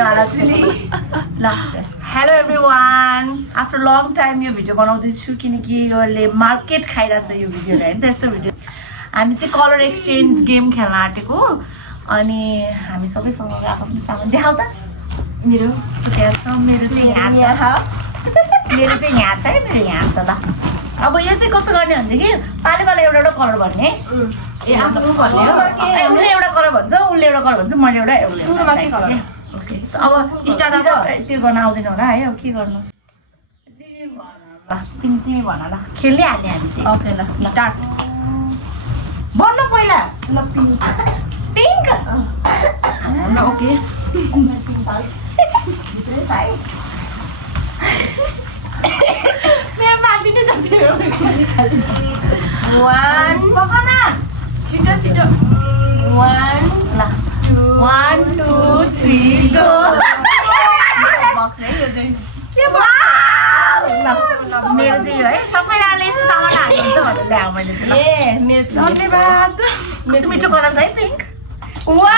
भन्नेवाला छु ल hello everyone after long time यो भिडियो बनाउँदैछु किनकि यसले मार्केट खाइरहेछ यो भिडियोले हैन त्यस्तो भिडियो हामी चाहिँ कलर एक्सचेन्ज गेम खेल्न आँटेको अनि हामी सबैसँग आफ्नो सामान देखाउ त मेरो मेरो चाहिँ यहाँ छ है मेरो यहाँ छ ल अब यो चाहिँ कसो गर्ने भनेदेखि पाले पाले एउटा एउटा कलर भन्ने ए आफ्नो भन्ने हो उसले एउटा कलर भन्छ उसले एउटा कलर भन्छ मैले एउटा सुरुमा के कलर ओके अब स्टार्ट अब त्यो गर्न आउँदैन होला है अब के गर्नु तिमी भन ल खेल्दै हाल्ने हामी चाहिँ ओके ल स्टार्ट भन्न पहिला ल पिङ्क पिङ्क ओके मेरो माथिने छ मेरो वान पकना छिटो छिटो वान ल 1 2 3 गो बक्स है यो चाहिँ के मेरो चाहिँ यो है सबैजनाले यस्तो सामान हाल्नुहुन्छ भनेर ल्याऊ मैले चाहिँ ए मेरो धन्यवाद मेरो मिठो कलर छ है पिङ्क वाउ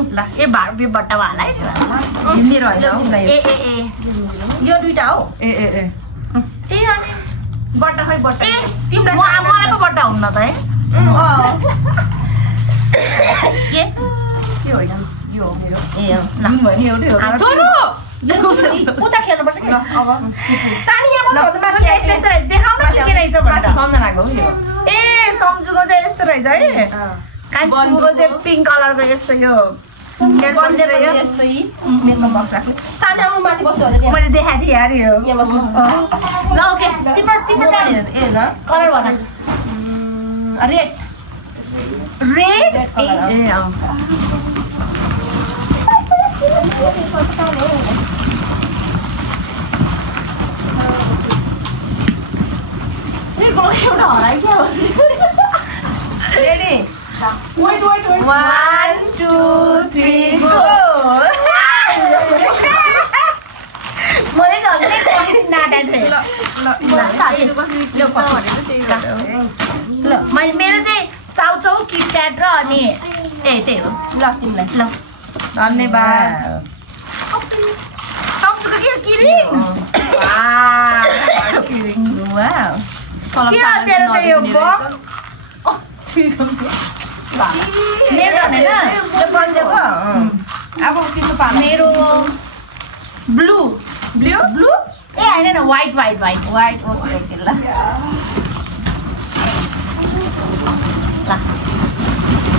ल ए बार्बी बट्टा वाला है मेरो हैन ए यो दुईटा हो ए अनि बट्टा खै बट्टा ए तिम्रो मलाई पो बट्टा हुन्न त है के होइन यो मेरो ए ल भने एउटै हो छोरो उता खेल्नुपर्छ के अब सानी यहाँ बस्छ माथि यस्तो देखाउन के रहेछ भनेर सम्झनाको हो यो ए सम्झुको चाहिँ यस्तो रहेछ है कान्छुको चाहिँ पिङ्क कलरको यस्तो यो मैले देखाएको थिएँ यार यो ल ओके तिम्रो कलर भन रेड रेड एउटा हराइ क्या रेडी Wait. 1 2 3 go. मलाई झन् कति नाटा थियो ल मेरो चाहिँ चाउचाउ किटक्याट र अनि ए त्यही हो ल तिमीलाई ल धन्यवाद चाउचाउको के किरिङ वाउ के तेरो चाहिँ यो बक मेरो अब किन्नु पार्नु मेरो ब्लू ब्लू ब्लू ए होइन white white white white okay okay ल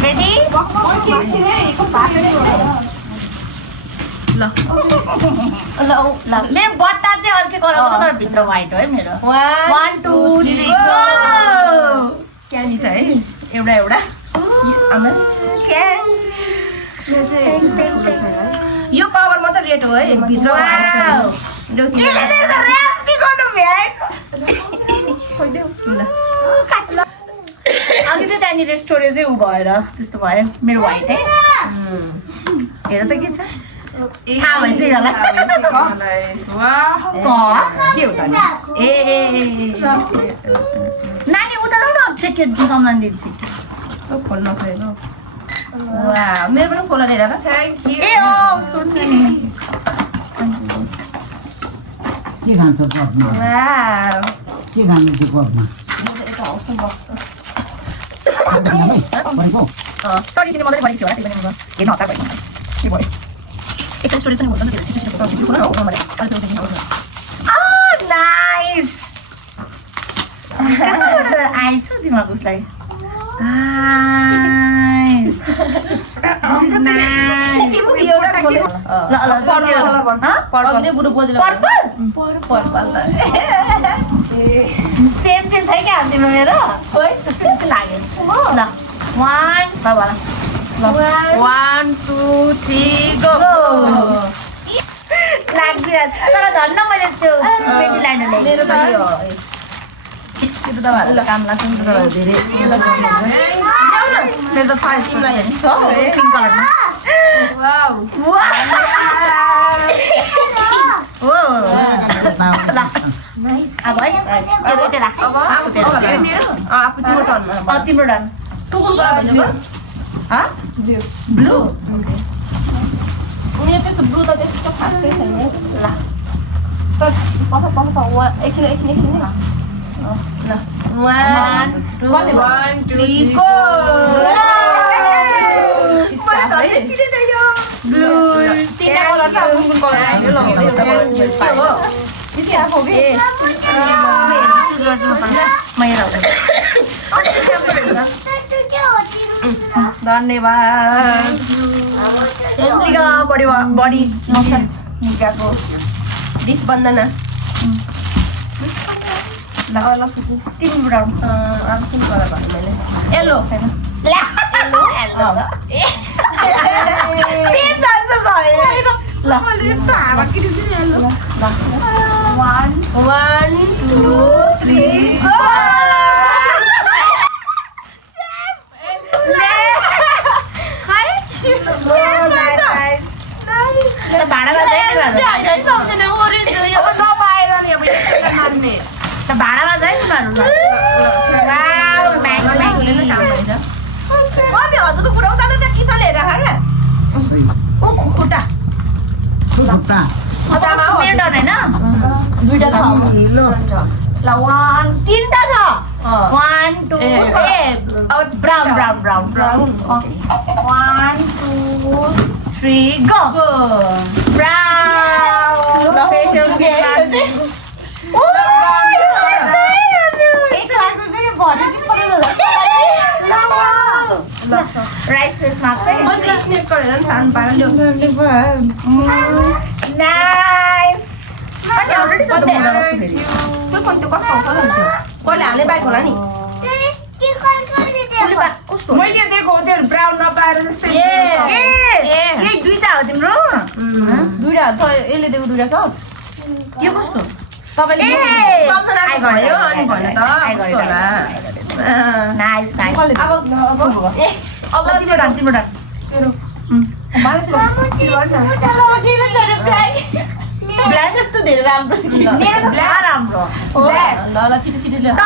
रेडी ल मेरो बट्टा चाहिँ अर्कै कलरको तर भित्र व्हाइट हो है मेरो 1 2 3 गो क्यानी छ है एउटा एउटा यो पावर मात्र रेड हो है भित्र अघि चाहिँ त्यहाँनिर स्टोरेजै उ भएर त्यस्तो भयो मेरो व्हाइट है हेर त के छ थाहा भइसक्यो होला के हो त ए नानी उता न सेकेन्ड सम्मान दिन्छ खोल्न छैन मेरो पनि खोला हेर त थ्याङ्क यू ए ओ सुन्नु नि के खान्छ पर्नु वाउ के खान्छ त्यो पर्नु यता आउँछ बक्स भनेको सरी किन मलाई भनेको थियो त्यही पनि म हेर्न हतार भयो के भयो एकटा स्टोरेज पनि हुन्छ नि त्यो छिटो छिटो खोला हो मलाई अहिले त्यो आउँछ नाइस आइछ दिमाग उसलाई Nice. This is nice. Same छ क्या तिम्रो मेरो त्यस्तो लाग्यो ल 1 2 3 गो लाग्दिरहेछ तर धन्न मैले त्यो पेटी लाइन मेरो त यो त्यो त काम लाग्छ नि त धेरै मेरो त साइज छ पिङ्क कलरमा वाउ वाउ ल नाइस अब है तेरो तेरा अब तिम्रो टर्न तिम्रो टर्न टुकुल कलर भन्नु ह ब्लू ओके मेरो त्यस्तो ब्लू त त्यस्तो खासै छैन ल तर एकछिन ल 1 2 3 go ब्लू तिनटा कलर छ कुन कलर स्टाफ हो के धन्यवाद बडी निकाको डिस बन्दना तिन ब्राउन अब कुन कलर भन्नु मैले येलो छैन One, 2 3 भाडामा जाइ हजुरको कुरा उता त्यहाँ किसान हेरेर क्या ओ खुट्टा खुट्टा खुट्टामा हो होइन दुईटा छ ल तिनटा छ 1 2 brown brown brown brown 1 2 3 go brown facial rice face marks है मैले स्नेप गरेर नि सानो पायो नाइस त्यो कस्तो कस्तो हुन्छ कसले हाले बाइक होला नि मैले दिएको त्यो ब्राउन नपाएर जस्तै यही दुईटा हो तिम्रो दुईटा छ यसले दिएको दुईटा छ यो कस्तो तपाईले सप्तनाको भयो अनि भन्नु त कस्तो होला नाइस नाइस अब तिम्रो ब्ल्याक जस्तो धेरै राम्रो मेरो त राम्रो ल छिटो छिटो ल त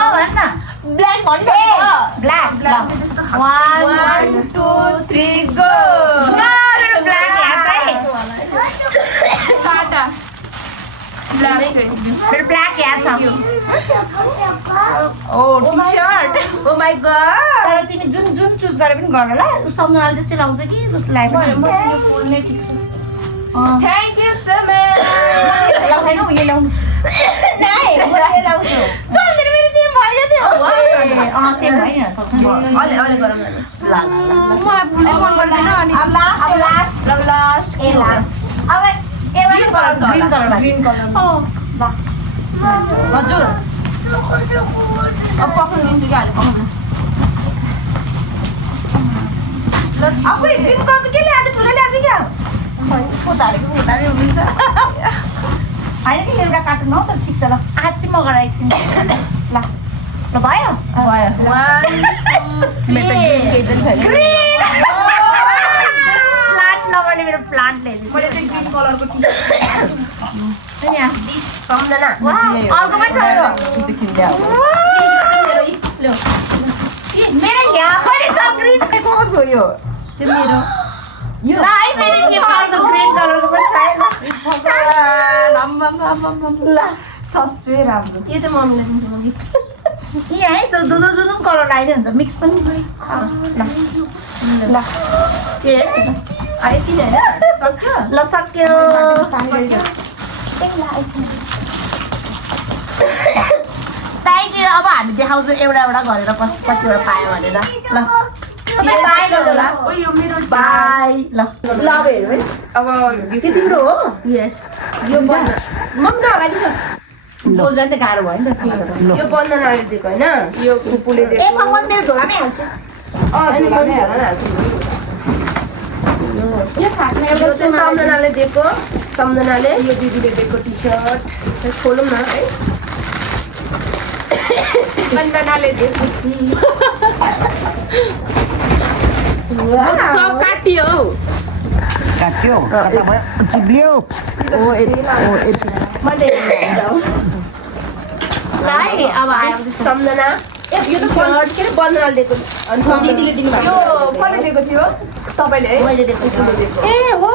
भन न ब्ल्याक ब्ल्याक 1 2 3 गो मेरो ब्ल्याक याद है टाटा मेरो ब्ल्याक याद छ ओ टी-शर्ट ओ माय गॉड तर तिमी जुन जुन चुज गरे पनि गर ल सम्झनाले त्यस्तै लाउँछ कि जस्तो लाग्यो थ्यांक यू सो मच लाउँदैन यो लाउनु नाइ म ले लाउँछु सम्झना मेरो सेम भयो त्यो सेम होइन सक्छ अलि अलि गरौँ न ल मलाई भुले मन पर्दैन अनि अब लास्ट एला अब एउटा कलर छ ग्रीन कलर ग्रीन कलर ल हजुर अब पक्नु दिन्छु कि हाले पक्नु अब ग्रीन कलर त के ल्याएको ठुलो ल्याएको क्या खोतालेको खोताले हुन्छ होइन कि एउटा कार्टुन हो तर ठिक छ ल आज चाहिँ म गराएको छु ल ल भयो भयो 1 2 3 प्लान्ट नगर्ने मेरो प्लान्ट ल्याइदिन्छु मैले चाहिँ ग्रीन कलरको यहाँ सम्झना अर्को पनि छ मेरो यहाँ पनि छ ग्रिन कसको यो त्यो मेरो यो है मेरो के कलरको ग्रिन कलरको पनि छ ल सबसे राम्रो यो चाहिँ मम्मीले दिन्छु मम्मी यहाँ है त्यो जुन जुन कलर लगाइदियो हुन्छ मिक्स पनि ल ल के आयो तिन हैन सक्यो ल सक्यो अब हामी देखाउँछौँ एउटा एउटा गरेर कतिवटा पायो भनेर ल बाई ल ओ यो मेरो बाई ल ल अब हेरौँ है अब के तिम्रो हो यस यो बन्द मम्मी लगाइदिन्छ बोल्दा नि त गाह्रो भयो नि त यो बन्दनाले दिएको हैन यो फुपूले दिएको ए भगवान मेरो झोलामै हाल्छु अनि मम्मी हाल्छु यो साथमा यो चाहिँ सम्झनाले दिएको सम्झनाले यो दिदीले दिएको टी-शर्ट खोलौँ न है सम्झनाले दिएको सब काटियो काट्यो कता भयो चिप्लियो ओ यति मैले लाई अब सम्झना ए यो त बन्द के अरे बन्दनाले दिएको अनि दिदीले दिनुभएको यो कसले दिएको थियो तपाईले है मैले दिएको ए हो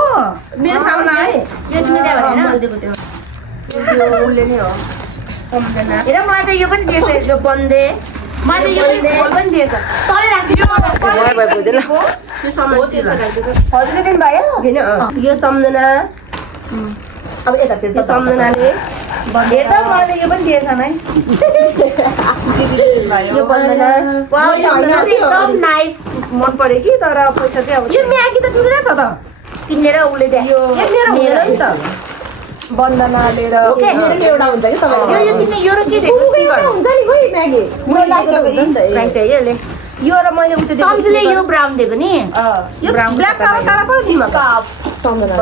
मेरो सामना है यो तिमी दिए भने मैले दिएको थियो यो उसले नै हो सम्झना हेर मलाई त यो पनि दिएछ यो बन्दे मैले त यो फुल पनि दिएछ तले राखिदियो भयो भयो बुझेन यो सामान हजुरले दिनु भयो हैन यो सम्झना अब यतातिर यो सम्झनाले हेर त मलाई त यो पनि दिएछ नै यो बन्दना वाउ यो एकदम नाइस मन पर्यो कि तर पैसा चाहिँ अब यो म्यागी त ठुलो छ त किनेर उसले दियो यो मेरो हुँदैन नि त बन्दना लिएर ओके मेरो नि एउटा हुन्छ कि तपाईँको यो तिमीले यो र के दिएको एउटा हुन्छ नि खोइ म्यागी मैले लागेको हुन्छ नि त प्राइस है यसले यो र मैले उते दिएको सम्झले यो ब्राउन दिएको नि यो ब्ल्याक काला काला को दिनु त सम्झना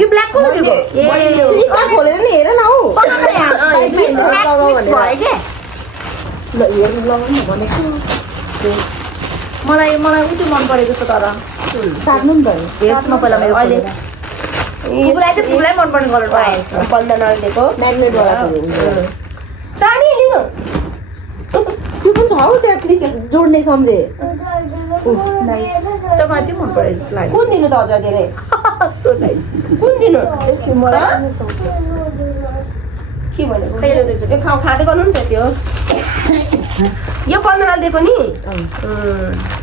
यो ब्ल्याक को दिएको ए स्टक खोलेर नि हेर न हौ ल हेर्नु लगाउनु भनेको मलाई उति मन परेको जस्तो तर साट्नु नि त हेर्छु पहिला मेरो अहिले फुलाई चाहिँ फुलाई मन पर्ने कलर पाएछ बन्दनाले दिएको म्याग्नेट वाला सानी लिनु त्यो पनि छ हौ त्यहाँ जोड्ने सम्झे नाइस त मलाई त्यो मन परेको जस्तो लाग्यो कुन दिनु त हजुर धेरै So nice. कुन दिनु मलाई के भनेको यो खाँदै गर्नु नि त त्यो यो बन्दनाले दिएको नि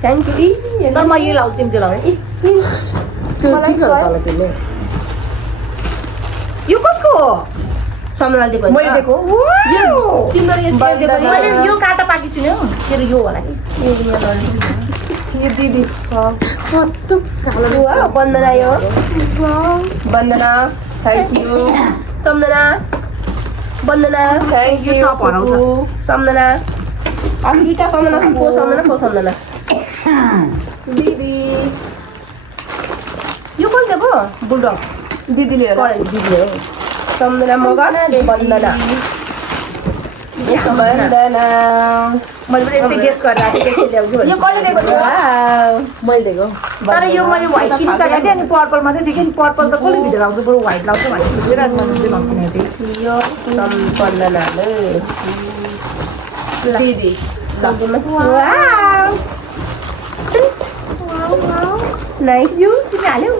थ्याङ्क यू तर म यो लाउँछु तिमी त्यो लाउने त्यो ठिक छ तल त्यसले यो कसको हो सम्झनाले दिएको मैले दिएको यो तिम्रो यो दिएको नि मैले यो काटा पाकी सुन्यो तेरो यो होला कि यो दिदी कस्तो कालो वाह बन्दना यो Bandana thank you Samjhana Bandana thank you Samjhana दुईटा सम्झना को सम्झना दिदी यो कहिले दिएको बुलडग दिदीले होला दिदी हो सम्झना मगर बन्दना बन्दना मैले पनि यस्तै गेस गरेर त्यसले ल्याउँछु यो कहिले दिएको थियो मैले दिएको तर यो मैले व्हाइट किन सकेको थिएँ अनि पर्पल मात्रै थियो कि पर्पल त कसले भित्र आउँछ बरु व्हाइट लाउँछ भनेर सोचिरहेको मैले चाहिँ नकिनेको थिएँ यो बन्दनाले दिदी नाइस यो तिमी हाल्यौ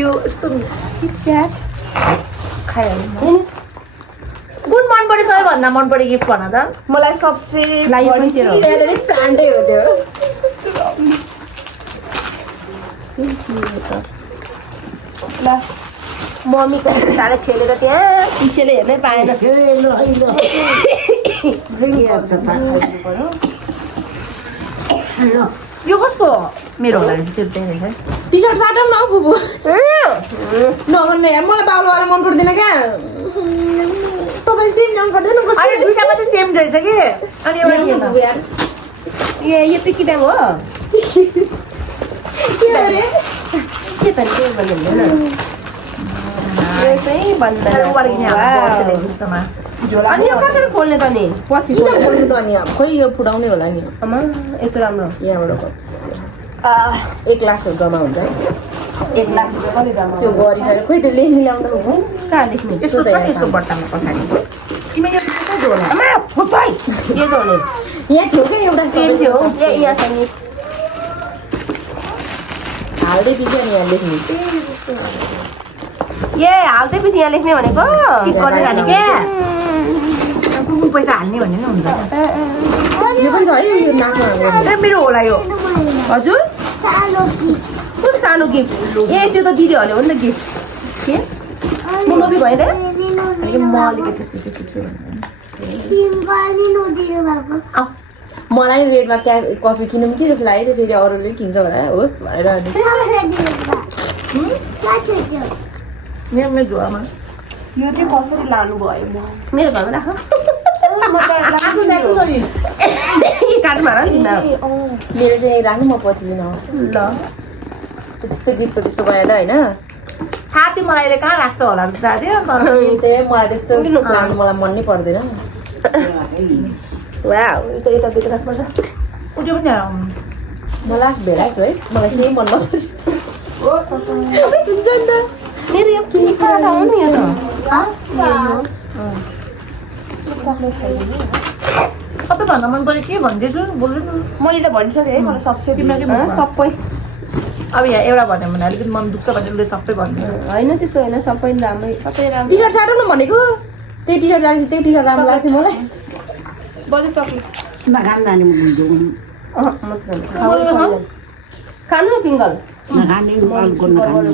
यो यस्तो खाइहाल्नु कुन मन पऱ्यो सबैभन्दा मन पऱ्यो गिफ्ट भन त मलाई सबसे लाग्यो पनि तेरो त्यहाँ प्यान्टै हो त्यो ल मम्मीको टाढा छेलेर त्यहाँ पिसेले हेर्नै पाएन यो कसको मेरो होला रहेछ त्यो त्यही रहेछ टी सर्ट साटौँ न हौ बुबु नभन्ने यार मलाई बाउलोवाला मन पर्दैन क्या तपाईँ सेम ल्याउनु पर्दैन अनि दुईटा मात्रै सेम रहेछ कि अनि एउटा बुबु यार यो पिकी ब्याग हो के अरे के त के भन्दैन यो चाहिँ जस्तोमा अनि यो कसरी खोल्ने त नि पछि किन खोल्नु त अनि खोइ यो फुटाउने होला नि आमा यस्तो राम्रो यहाँबाट 1 लाख जम्मा हुन्छ 1 लाख रुपियाँ कति दाम त्यो गरिसकेर खोइ त्यो लेख्नु ल्याउनु हो कहाँ लेख्ने यस्तो छ नि यस्तो बट्टामा पछाडि तिमी यो कस्तो होला आमा फुटाइ के गर्ने यहाँ थियो क्या एउटा थियो यहाँ छ नि हाल्दै पछि अनि यहाँ लेख्नु ए हाल्दै पछि यहाँ लेख्ने भनेको टिक गर्दै जाने क्या कुन पैसा हाल्ने भन्ने नि हुन्छ यो पनि छ है यो नाकमा हाल्ने ए मेरो होला यो हजुर कुन सानो गिफ्ट ए त्यो त दिदीहरूले हो नि त गिफ्ट के म लोभी भएन अनि म अलिकति त्यस्तो त्यस्तो छु मलाई नि रेडमा कफी किनौँ कि जस्तो लाग्यो थियो फेरि अरूले किन्छ होला होस् भनेर अनि मेरो झोलामा यो चाहिँ कसरी लानु भयो मेरो घरमा राख काटमा हाल नि मेरो चाहिँ राख्नु म पछि लिन आउँछु ल त्यस्तो गिफ्ट त त्यस्तो गरेर होइन थाहा थियो मलाई अहिले कहाँ राख्छ होला जस्तो थाहा थियो तर त्यही मलाई त्यस्तो गर्नु मलाई मन नै पर्दैन वाउ यो त यता भित्र राख्नुपर्छ उठ्यो पनि मलाई भेलाएको छु है मलाई केही मन नपर्छ हुन्छ नि त मेरो यो के खाना हो नि यो त चक्लेट खाइदिनु सबैभन्दा मन पऱ्यो के भन्दैछु बोल्नु न मैले त भनिसकेँ है मलाई सबसे सबै अब यहाँ एउटा भन्यो भने अलिकति मन दुख्छ भने उसले सबै भन्नु होइन त्यस्तो होइन सबै राम्रै सबै राम्रो टी सर्ट साटौँ न भनेको त्यही टी सर्ट राखेको त्यही टी सर्ट राम्रो लाग्थ्यो मलाई बजेट चक्लेट नखाने नानी म त खानु पिङ्गल नखाने अरूको नखाने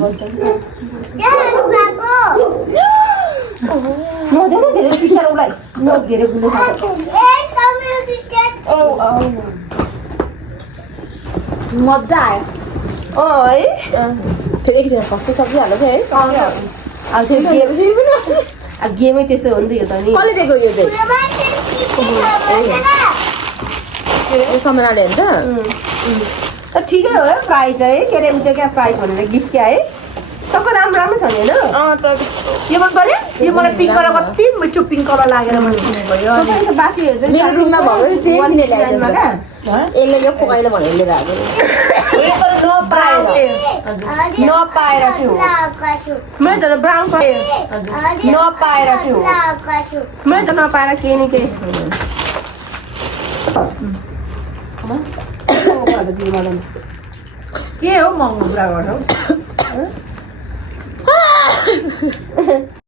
नहुँदैन धेरै टिचर उसलाई न धेरै गुलो खान्छ मजा आयो है फेरि एकछिन फस्दै सकिहाल्यो क्या है अब फेरि गेम फेरि पनि अब गेमै त्यस्तो हो नि त यो त नि कसले दिएको यो चाहिँ यो समनाले हेर्छ तर ठिकै हो प्राइज है के अरे त्यो क्या प्राइज भनेर गिफ्ट क्या है सबै राम्रो राम्रो छ नि होइन यो मन पर्यो यो मलाई पिङ्क कलर कति मिठो पिङ्क कलर लागेर मैले किनेको यो सबै त बाँकी हेर्दै मेरो रुममा भएको सेम किनेर ल्याएको मा क्या यसले यो पकाइलो भनेर लिएर आएको नपाएर थियो मेरो त ब्राउन पायो नपाएर थियो मेरो त नपाएर केही न केही के हो महँगो कुरा गर्छौ